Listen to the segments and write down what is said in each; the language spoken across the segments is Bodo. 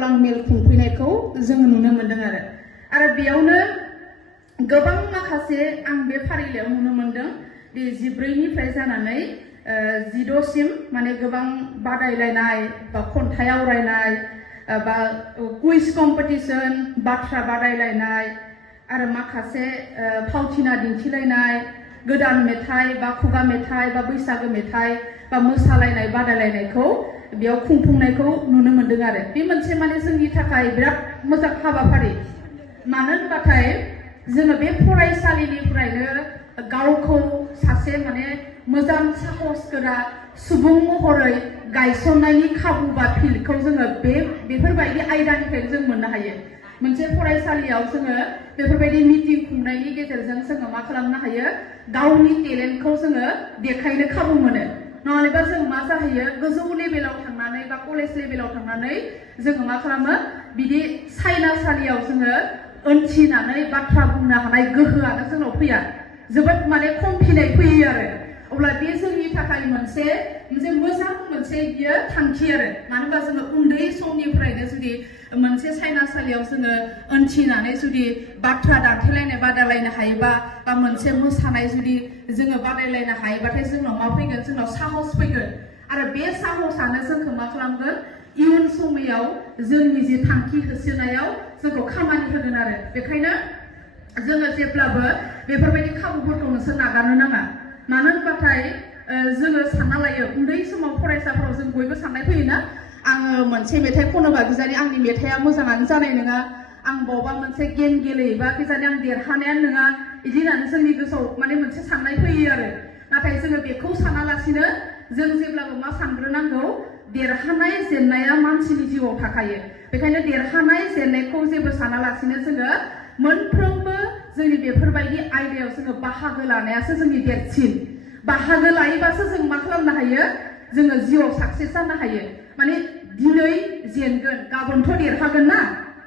मुलुगनां मेल खुंफैनायखौ जों नुनो मोनदों आरो बेयावनो गोबां माखासे आं बे फारिलायाव नुनो मोनदों दि 14निफ्राय जानानै 16सिम माने गोबां बादायलायनाय बा खन्थाइ आवरायनाय बा कुइज कम्पिटिशन बाथ्रा बादायलायनाय आरो माखासे फावथिना दिन्थिलायनाय गोदान मेथाइ बा खुगा मेथाइ बा बैसागो मेथाइ बा मोसालायनाय बादायलायनायखौ बेयाव खुंफुंनायखौ नुनो मोनदों आरो बे मोनसे माने जोंनि थाखाय बिराद मोजां हाबाफारि मानो होनबाथाय जोङो बे फरायसालिनिफ्रायनो गावखौ सासे माने मोजां साहसगोरा सुबुं महरै गायसननायनि खाबु बा फिल्डखौ जोङो बेफोरबायदि आयदानिफ्राय जों मोननो हायो मोनसे फरायसालियाव जोङो बेफोरबायदि मिटिं खुंनायनि गेजेरजों जोङो मा खालामनो हायो गावनि टेलेन्टखौ जोङो देखायनो खाबु मोनो नङाब्ला जों मा जाहैयो गोजौ लेभेलाव थांनानै बा कलेज लेभेलाव थांनानै जोङो मा खालामो बिदि सायनासालियाव जोङो ओंथिनानै बाथ्रा बुंनो हानाय गोहोआनो जोंनाव फैया जोबोद माने खमफिनाय फैयो आरो अब्ला बे जोंनि थाखाय मोनसे मोजां मोनसे बियो थांखि आरो मानो होनबा जोङो उन्दै समनिफ्रायनो जुदि मोनसे सायनासालियाव जोङो ओंथिनानै जुदि बाथ्रा दान्थेलायनाय बादायलायनो हायोबा बा मोनसे मोसानाय जुदि जोङो बादायलायनो हायोबाथाय जोंनाव मा फैगोन जोंनाव साहस फैगोन आरो बे साहसानो जोंखौ मा खालामगोन इयुन समाव जोंनि जे थांखि होसोनायाव जोंखौ खामानि होगोन आरो बेखायनो जोङो जेब्लाबो बेफोरबायदि खाबुफोरखौ नोंसोर नागारनो नाङा मानो होनबाथाय जोङो सानना लायो उन्दै समाव फरायसाफोराव जों बयबो साननाय फैयोना आङो मोनसे मेथाइ खनोबा बिजानि आंनि मेथाइआ मोजाङानो जानाय नङा आं बबेबा मोनसे गेम गेलेयोबा बिजानि आं देरहानायानो नङा बिदि होननानै जोंनि गोसोआव माने मोनसे साननाय फैयो आरो नाथाय जोङो बेखौ सानालासिनो जों जेब्लाबो मा सानग्रोनांगौ देरहानाय जेननाया मानसिनि जिउआव थाखायो बेखायनो देरहानाय जेननायखौ जेबो सानालासिनो जोङो मोनफ्रोमबो जोंनि बेफोरबायदि आयदायाव जोङो बाहागो लानायासो जोंनि देरसिन बाहागो लायोबासो जों मा खालामनो हायो जोङो जिउआव साक्सेस जानो हायो माने दिनै जेनगोन गाबोनथ' देरहागोन ना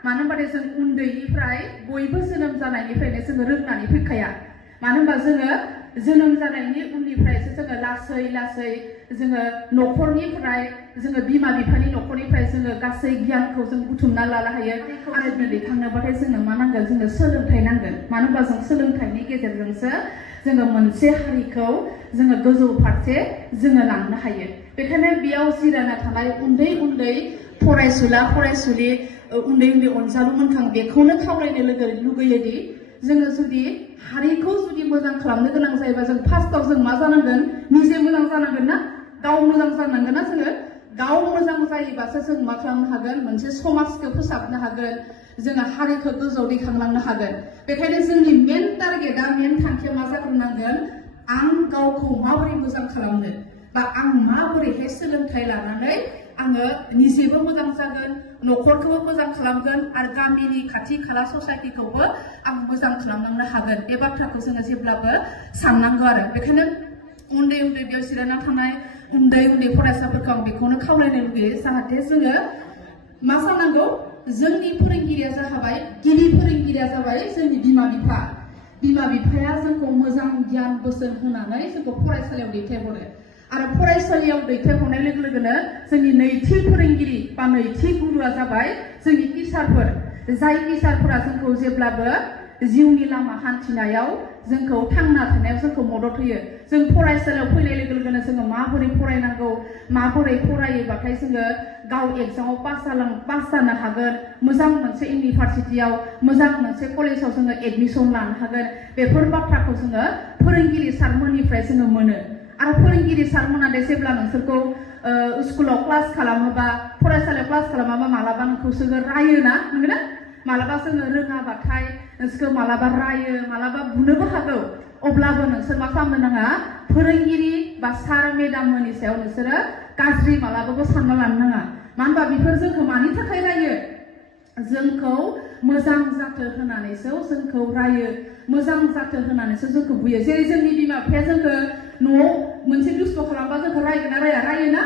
मानो होनबाथाय जों उन्दैनिफ्राय बयबो जोनोम जानायनिफ्रायनो जोङो रोंनानै फैखाया मानो होनबा जोङो जोनोम जानायनि उननिफ्रायसो जोङो लासै लासै जोङो न'खरनिफ्राय जोङो बिमा बिफानि न'खरनिफ्राय जोङो गासै गियानखौ जों बुथुमना लानो हायो आरो दिनै थांनोबाथाय जोंनो मा नांगोन जोंनो सोलोंथाइ नांगोन मानो होनबा जों सोलोंथाइनि गेजेरजोंसो जोङो मोनसे हारिखौ जोङो गोजौ फारसे जोङो लांनो हायो बेखायनो बेयाव जिरायना थानाय उन्दै उन्दै फरायसुला फरायसुलि उन्दै उन्दै अनजालुमोनखौ आं बेखौनो खावलायनो लुगैयोदि जोङो जुदि हारिखौ जुदि मोजां खालामनो गोनां जायोबा जों फार्स्टआव जों मा जानांगोन निजे मोजां जानांगोन ना गाव मोजां जानांगोन ना जोङो गाव मोजां जायोबासो जों मा खालामनो हागोन मोनसे समाजखौ फोसाबनो हागोन जोङो हारिखौ गोजौआव दैखांलांनो हागोन बेखायनो जोंनि मेन टारगेटआ मेन थांखिया मा जाग्रोनांगोन आं गावखौ माबोरै मोजां खालामनो बा आं माबोरैहाय सोलोंथाइ लानानै आङो निजेबो मोजां जागोन न'खरखौबो मोजां खालामगोन आरो गामिनि खाथि खाला ससाइटिखौबो आं मोजां खालामलांनो हागोन बे बाथ्राखौ जोङो जेब्लाबो साननांगौ आरो बेखायनो उन्दै उन्दै बेयाव जिरायना थानाय उन्दै उन्दै फरायसाफोरखौ आं बेखौनो खावलायनो लुगैयो जाहाथे जोङो मा जानांगौ जोंनि फोरोंगिरिया जाबाय गिबि फोरोंगिरिया जाबाय जोंनि बिमा बिफाया जोंखौ मोजां गियान बोसोन होनानै जोंखौ फरायसालियाव दैथायहरो आरो फरायसालियाव दैथायहरनाय लोगो लोगोनो जोंनि नैथि फोरोंगिरि बा नैथि गुरुआ जाबाय जोंनि टिचारफोर जाय टिचारफोरा जोंखौ जेब्लाबो जिउनि लामा हान्थिनायाव जोंखौ थांना थानायाव जोंखौ मदद होयो जों फरायसालियाव फैनाय लोगो लोगोनो जोङो माबोरै फरायनांगौ माबोरै फरायोबाथाय जोङो गाव एग्जामाव पास जानो हागोन मोजां मोनसे इउनिभारसिटियाव मोजां मोनसे कलेजाव जोङो एडमिसन लानो हागोन बेफोर बाथ्राखौ जोङो फोरोंगिरि सारमोननिफ्राय जोङो मोनो आरो फोरोंगिरि सारमोना जेब्ला नोंसोरखौ स्कुलाव क्लास खालामोबा फरायसालियाव क्लास खालामाबा मालाबा नोंखौसो रायोना नंगौना मालाबा जोङो रोङाबाथाय नोंसोरखौ मालाबा रायो मालाबा बुनोबो हागौ अब्लाबो नोंसोर मा खालामनो नाङा फोरोंगिरि बा सार मेडाममोननि सायाव नोंसोरो गाज्रि मालाबाबो सानना लानो नाङा मानो होनबा बेफोर जोंखौ मानि थाखाय रायो जोंखौ मोजां जाथो होनानैसो जोंखौ रायो मोजां जाथो होनानैसो जोंखौ बुयो जेरै जोंनि बिमा बिफाया जोंखौ न'आव मोनसे दुस्थ' खालामबा जोंखौ रायगोन ना रायोना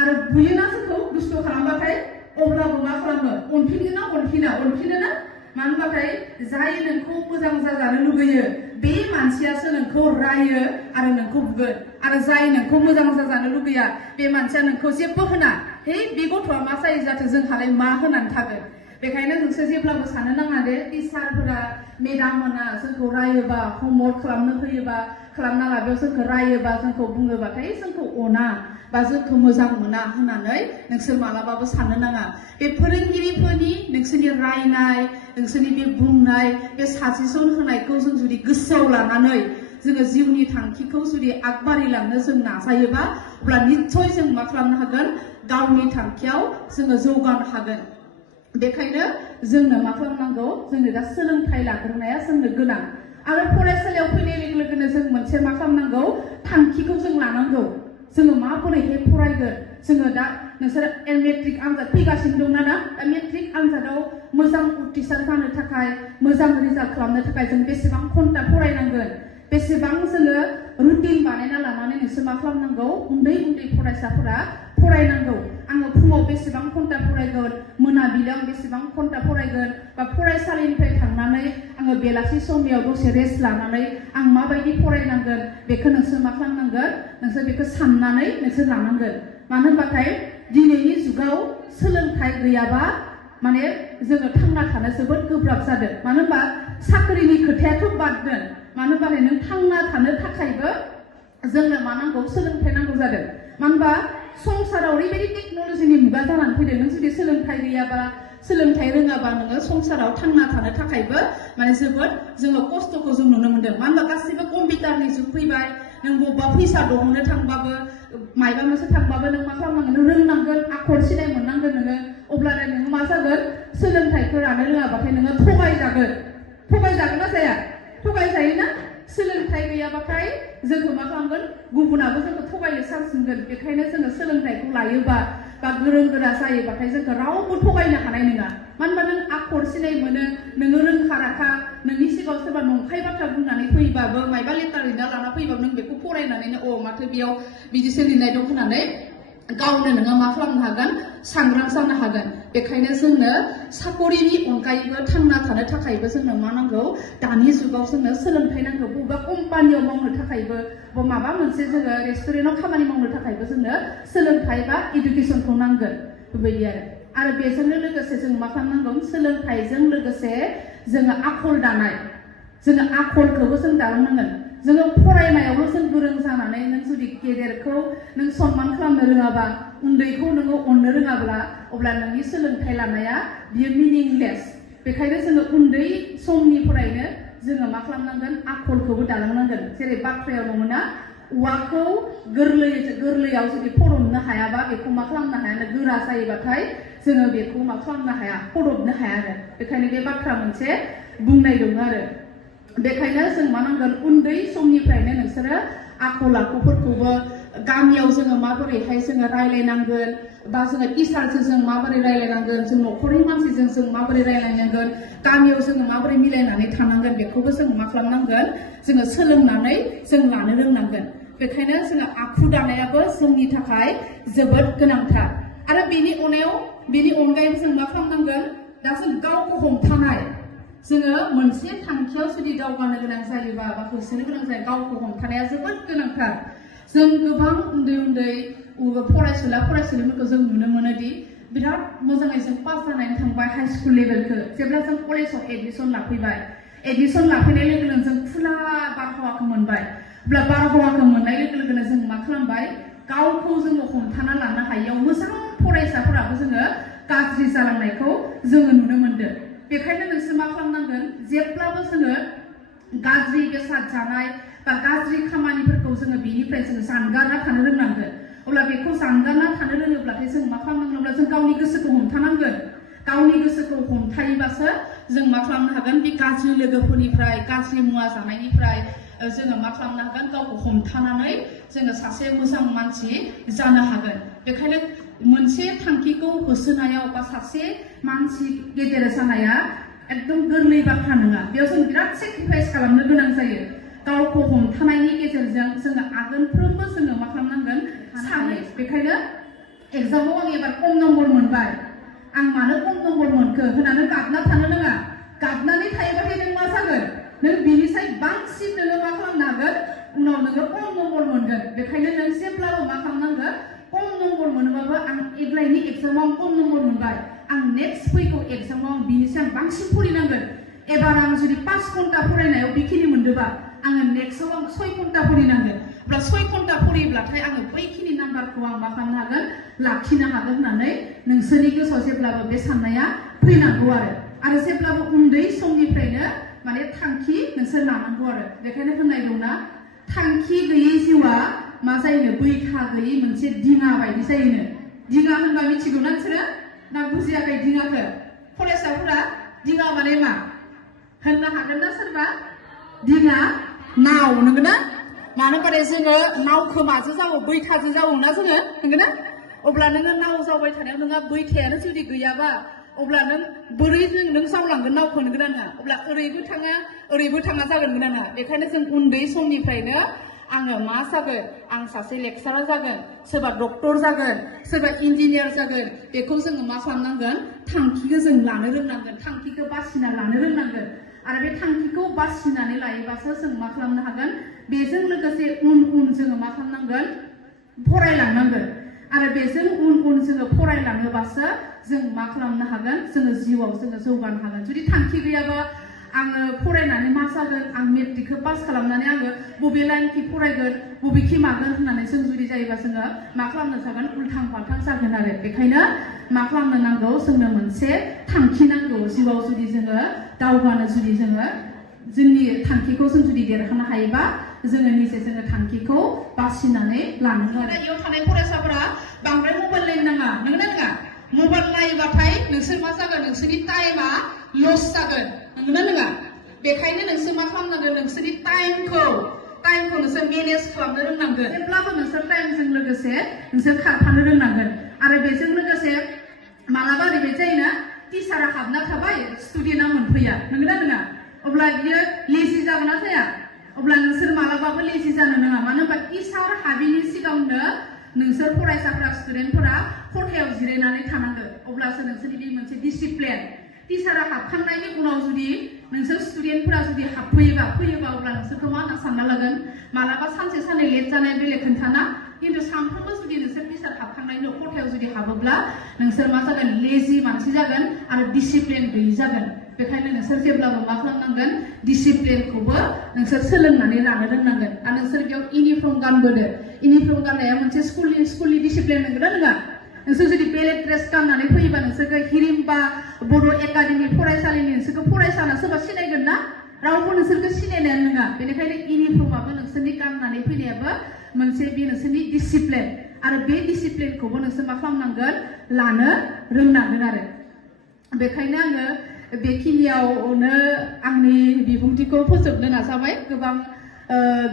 आरो बुयोना जोंखौ दुस्थ' खालामबाथाय अब्लाबो मा खालामो अनफिनो ना मानो होनबाथाय जाय नोंखौ मोजां जाजानो लुगैयो बे मानसियासो नोंखौ रायो आरो नोंखौ बुगोन आरो जाय नोंखौ मोजां जाजानो लुगैया बे मानसिया नोंखौ जेबो होना हे बे गथ'आ मा जायो जाथो जोंहालाय मा होनानै थागोन बेखायनो नोंसोर जेब्लाबो साननो नाङा दे टिचारफोरा मेडाम मोना जोंखौ रायोबा होमवर्क खालामनो होयोबा खालामनाङा बेयाव जोंखौ रायोबा जोंखौ बुङोबाथाय जोंखौ अना बा जोंखौ मोजां मोना होननानै नोंसोर मालाबाबो साननो नाङा बे फोरोंगिरिफोरनि नोंसोरनि रायनाय नोंसोरनि बे बुंनाय बे साजेसन होनायखौ जों जुदि गोसोआव लानानै जोङो जिउनि थांखिखौ जुदि आगबारिलांनो जों नाजायोबा अब्ला निश्चय जों मा खालामनो हागोन गावनि थांखियाव जोङो जौगानो हागोन बेखायनो जोंनो मा खालामनांगौ जोंनो दा सोलोंथाइ लाग्रोनाया जोंनो गोनां आरो फरायसालियाव फैनाय लोगो लोगोनो जों मोनसे मा खालामनांगौ थांखिखौ जों लानांगौ जोङो माबोरैहाय फरायगोन जोङो दा नोंसोर मेट्रिक आनजाद फैगासिनो दंना दा मेट्रिक आनजादाव मोजां उथ्रिसार जानो थाखाय मोजां रिजाल्ट खालामनो थाखाय जों बेसेबां घन्टा फरायनांगोन बेसेबां जोङो रुटिन बानायना लानानै नोंसोर मा खालामनांगौ उन्दै उन्दै फरायसाफोरा फरायनांगौ आङो फुङाव बेसेबां घन्टा फरायगोन मोनाबिलियाव बेसेबां घन्टा फरायगोन बा फरायसालिनिफ्राय थांनानै आङो बेलासि समयाव दसे रेस्ट लानानै आं माबायदि फरायनांगोन बेखौ नोंसोर मा खालामनांगोन नोंसोर बेखौ साननानै नोंसोर लानांगोन मानो होनबाथाय दिनैनि जुगाव सोलोंथाइ गैयाबा माने जोङो थांना थानो जोबोद गोब्राब जादों मानो होनबा साख्रिनि खोथायाथ' बाद दोन मानो होनबा नों थांना थानो थाखायबो जोंनो मा नांगौ सोलोंथाइ नांगौ जादों मानो होनबा संसाराव ओरैबायदि टेक्न'लजिनि मुगा जानानै फैदों नों जुदि सोलोंथाइ गैयाबा सोलोंथाइ रोङाबा नोङो संसाराव थांना थानो थाखायबो माने जोबोद जोङो खस्थ'खौ जों नुनो मोन्दों मानो होनबा गासैबो कम्पिउटारनि जुग फैबाय नों बबेबा फैसा दिहुननो थांबाबो मायबा मोनसे थांबाबो नों मा खालामनांगोन नों रोंनांगोन आखर सिनाय मोननांगोन नोङो अब्लानो नोङो मा जागोन सोलोंथाइखौ लानो रोङाबाथाय नोङो थगायजागोन ना जाया थगायजायोना सोलोंथाइ गैयाबाथाय जोंखौ मा खालामगोन गुबुनाबो जोंखौ थगायनो चान्स मोनगोन बेखायनो जोङो सोलोंथाइखौ लायोबा बा गोरों गोरा जायोबाथाय जोंखौ रावबो थगायनो हानाय नङा मानो होनबा नों आखर सिनाय मोनो नोङो रोंखा राखा नोंनि सिगाङाव सोरबा नंखाय बाथ्रा बुंनानै फैबाबो मायबा लेटार लिरना लाना फैबाबो नों बेखौ फरायनानैनो माथो बेयाव बिदिसो लिरनाय दं होननानै गावनो नोङो मा खालामनो हागोन सांग्रां जानो हागोन बेखायनो जोंनो साकरिनि अनगायैबो थांना थानो थाखायबो जोंनो मा नांगौ दानि जुगाव जोंनो सोलोंथाइ नांगौ बबेबा कम्पानियाव मावनो थाखायबो बा माबा मोनसे जोङो रेस्टुरेन्टआव खामानि मावनो थाखायबो जोंनो सोलोंथाइ बा इडुकेसनखौ नांगोन बेबायदि आरो बेजोंनो लोगोसे जों मा खालामनांगौ सोलोंथाइजों लोगोसे जोङो आखल दानाय जोङो आखलखौबो जों दालांनांगोन जोङो फरायनायावल' जों गोरों जानानै नों जुदि गेदेरखौ नों सनमान खालामनो रोङाबा उन्दैखौ नोङो अननो रोङाब्ला अब्ला नोंनि सोलोंथाइ लानाया बियो मिनिंलेस बेखायनो जोङो उन्दै समनिफ्रायनो जोङो मा खालामनांगोन आखलखौबो दालांनांगोन जेरै बाथ्रायाव दङना औवाखौ गोरलैयाव जुदि फदबनो हायाबा बेखौ मा खालामनो हाया गोरा जायोबाथाय जोङो बेखौ मा खालामनो हाया फदबनो हाया आरो बेखायनो बे बाथ्रा मोनसे बुंनाय दङ आरो बेखायनो जों मा नांगोन उन्दै समनिफ्रायनो नोंसोरो आखल आखुफोरखौबो गामियाव जोङो माबोरैहाय जोङो रायलायनांगोन बा जोङो टिचारजों जों माबोरै रायलायनांगोन जों न'खरनि मानसिजों जों माबोरै रायलायनांगोन गामियाव जोङो माबोरै मिलायनानै थानांगोन बेखौबो जों मा खालामनांगोन जोङो सोलोंनानै जों लानो रोंनांगोन बेखायनो जोङो आखु दानायाबो जोंनि थाखाय जोबोद गोनांथार आरो बेनि अनगायैबो जों मा खालामनांगोन दा जों गावखौ हमथानाय जोङो मोनसे थांखियाव जुदि दावगानो गोनां जायोबा बा होसोनो गोनां जायो गावखौ हमथानाया जोबोद गोनांथार जों गोबां उन्दै फरायसुलिफोरखौ जों नुनो मोनोदि बिराद मोजाङै जों पास जानानै थांबाय हाई स्कुल लेभेलखौ जेब्ला जों कलेजाव एडमिसन लाफैनाय लोगो लोगो जों खुला बारहावाखौ मोनबाय अब्ला बारहावाखौ मोननाय लोगो लोगोनो जों मा खालामबाय गावखौ जोङो हमथाना लानो हायियाव मोजां फरायसाफोराबो जोङो गाज्रि जालांनायखौ जोङो नुनो मोनदों बेखायनो नोंसोर मा खालामनांगोन जेब्लाबो जोङो गाज्रि बेसाद जानाय बा गाज्रि खामानिफोरखौ जोङो बेनिफ्राय जोङो जानगारना थानो रोंनांगोन अब्ला बेखौ जानगारना थानो रोङोब्लाथाय जों मा खालामनांगोन जों गावनि गोसोखौ हमथानांगोन गावनि गोसोखौ हमथायोबासो जों मा खालामनो हागोन बे गाज्रि लोगोफोरनिफ्राय गाज्रि मुवा जानायनिफ्राय जोङो मा खालामनो हागोन गावखौ हमथानानै जोङो सासे मोजां मानसि जानो हागोन बेखायनो मोनसे थांखिखौ होसोनायाव बा सासे मानसि गेदेर जानाया एकदम गोरलै बाथ्रा नङा बेयाव जों बिराद सेक्रिफाइस खालामनो गोनां जायो गावखौ हमथानायनि गेजेरजों जोङो आगोलफ्रोमबो जोङो मा खालामनांगोन सानै बेखायनो एग्जामाव आं एबार खम नम्बर मोनबाय आं मानो खम नम्बर मोनखो होननानै गाबना थानो नाङा गाबनानै थायोबाथाय नों मा जागोन नों बिनिसाय बांसिन नोङो मा खालामनो हागोन उनाव नोङो खम नम्बर मोनगोन बेखायनो नों जेब्लाबो मा खालामनांगोन खम नम्बर मोनोबाबो आं एग्लायनि एग्जामाव खम नम्बर मोनबाय आं नेक्स्ट फैगौ एग्जामाव बिनिसाय आं बांसिन फरायनांगोन एबार आं जुदि 5 घन्टा फरायनायाव बेखिनि मोनदोंबा आङो नेक्स्टआव आं 6 घन्टा फरायनांगोन अब्ला 6 घन्टा फरायोब्लाथाय आङो बैखिनि नाम्बारखौ आं मा खालामनो हागोन लाखिनो हागोन होननानै नोंसोरनि गोसोआव जेब्लाबो बे साननाया फैनांगौ आरो जेब्लाबो उन्दै समनिफ्रायनो माने थांखि नोंसोर लानांगौ आरो बेखायनो होननाय दंना थांखि गैयै जिउआ मा जायोनो बैथा गैयै मोनसे दिङा बायदि जायोनो दिङा होनबा मिथिगौ ना नोंसोरो ना बुजियाखै दिङाखौ फरायसाफोरा दिङा माने मा होननो हागोन ना सोरबा दिङा नाव नंगौना मानो होनबा जोङो नावखौ माजों जावो बैथाजों जावो ना जोङो नंगौना अब्ला नोङो नाव जावबाय थानायाव नोंहा बैथायानो जुदि गैयाबा अब्ला नों बोरै नों जावलांगोन नावखौ नंगौना नङा अब्ला ओरैबो थाङा जागोन नंगौना नङा बेखायनो जों उन्दै समनिफ्रायनो आङो मा जागोन आं सासे लेक्सारार जागोन सोरबा डक्टर जागोन सोरबा इन्जिनियार जागोन बेखौ जोङो मा खालामनांगोन थांखिखौ जों लानो रोंनांगोन थांखिखौ बासिना लानो रोंनांगोन आरो बे थांखिखौ बासिनानै लायोबासो जों मा खालामनो हागोन बेजों लोगोसे उन जोङो मा खालामनांगोन फरायलांनांगोन आरो बेजों उन जोङो फरायलाङोबासो जों मा खालामनो हागोन जोङो जिउआव जोङो जौगानो हागोन जुदि थांखि गैयाबा आङो फरायनानै मा जागोन आं मेट्रिकखौ पास खालामनानै आङो बबे लाइनखि फरायगोन बबेखि मागोन होननानै जों जुदि जायोबा जोङो मा खालामनो जागोन उल्थां फाल्थां जागोन आरो बेखायनो मा खालामनो नांगौ जोंनो मोनसे थांखि नांगौ जिउआव जुदि जोङो दावगानो जुदि जोङो जोंनि थांखिखौ जों जुदि देरहानो हायोबा जोङो निजे जोङो थांखिखौ बासिनानै लानांगौ आरो इयाव थानाय फरायसाफोरा बांद्राय मबाइल नायनो नाङा नंगौना नङा मबाइल नायोबाथाय नोंसोर मा जागोन नोंसोरनि टाइमा लस जागोन नंगौना नङा बेखायनो नोंसोर मा खालामनांगोन नोंसोरनि टाइमखौ नोंसोर मेनेज खालामनो रोंनांगोन जेब्लाबो नोंसोर टाइमजों लोगोसे नोंसोर खारफानो रोंनांगोन आरो बेजों लोगोसे मालाबा ओरैबायदि जायोना टिचारा हाबना थाबाय स्टुडेन्टआ मोनफैया नंगौना नङा अब्ला बियो लेजि जागोन ना जाया अब्ला नोंसोर मालाबाबो लेजि जानो नाङा मानो होनबा टिचार हाबिनि सिगाङावनो नोंसोर फरायसाफोरा स्टुडेन्टफोरा खथायाव जिरायनानै थानांगोन अब्लासो नोंसोरनि बे मोनसे डिसिप्लिन टिचारा हाबखांनायनि उनाव जुदि नोंसोर स्टुडेन्टफोरा जुदि फैयोबा अब्ला नोंसोरखौ मा होनना सानना लागोन मालाबा सानसे साननै लेट जानाय बेलेग खोन्थाना खिन्थु सानफ्रोमबो जुदि नोंसोर टिचार हाबखांनायनि उनाव खथायाव जुदि हाबोब्ला नोंसोर मा जागोन लेजि मानसि जागोन आरो डिसिप्लिन गैयि जागोन बेखायनो नोंसोर जेब्लाबो मा खालामनांगोन डिसिप्लिनखौबो नोंसोर सोलोंनानै लानो रोंनांगोन आरो नोंसोर बेयाव इउनिफर्म गानबोदो इउनिफर्म गाननाया मोनसे स्कुलनि डिसिप्लिन नंगौना नङा नोंसोर जुदि बेलेग ड्रेस गाननानै फैयोबा नोंसोरखौ हिरिम्बा बर' एकाडेमि फरायसालिनि नोंसोरखौ फरायसाना सोरबा सिनायगोन ना रावबो नोंसोरखौ सिनायनायानो नङा बेनिखायनो इउनिफर्माबो नोंसोरनि गाननानै फैनायाबो मोनसे बे नोंसोरनि डिसिप्लिन आरो बे डिसिप्लिनखौबो नोंसोर मा खालामनांगोन लानो रोंनांगोन आरो बेखायनो आङो बेखिनियावनो आंनि बिबुंथिखौ फोजोबनो नाजाबाय गोबां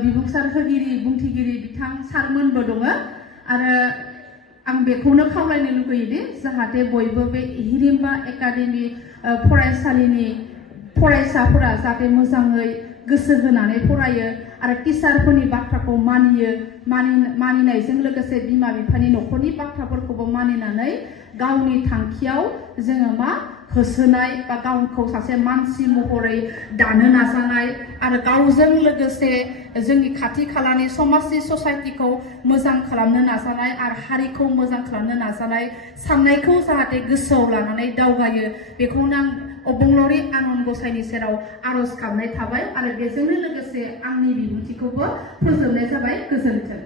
बिबुंसार होगिरि बुंथिगिरि बिथां सारमोनबो दङ आरो आं बेखौनो खावलायनो लुगैयोदि जाहाथे बयबो बे हिरिम्बा एकाडेमि फरायसालिनि फरायसाफोरा जाहाथे मोजाङै गोसो होनानै फरायो आरो टिचारफोरनि बाथ्राखौ मानिनायजों लोगोसे बिमा बिफानि न'खरनि बाथ्राफोरखौबो मानिनानै गावनि थांखियाव जोङो मा होसोनाय बा गावखौ सासे मानसि महरै दानो नाजानाय आरो गावजों लोगोसे जोंनि खाथि खालानि समाजनि ससाइटिखौ मोजां खालामनो नाजानाय आरो हारिखौ मोजां खालामनो नाजानाय साननायखौ जाहाथे गोसोआव लानानै दावगायो बेखौनो आं अबंलावरि आनान गसाइनि सेराव आरज गाबनाय थाबाय आरो बेजोंनो लोगोसे आंनि बिबुंथिखौबो फोजोबनाय जाबाय गोजोन्थों।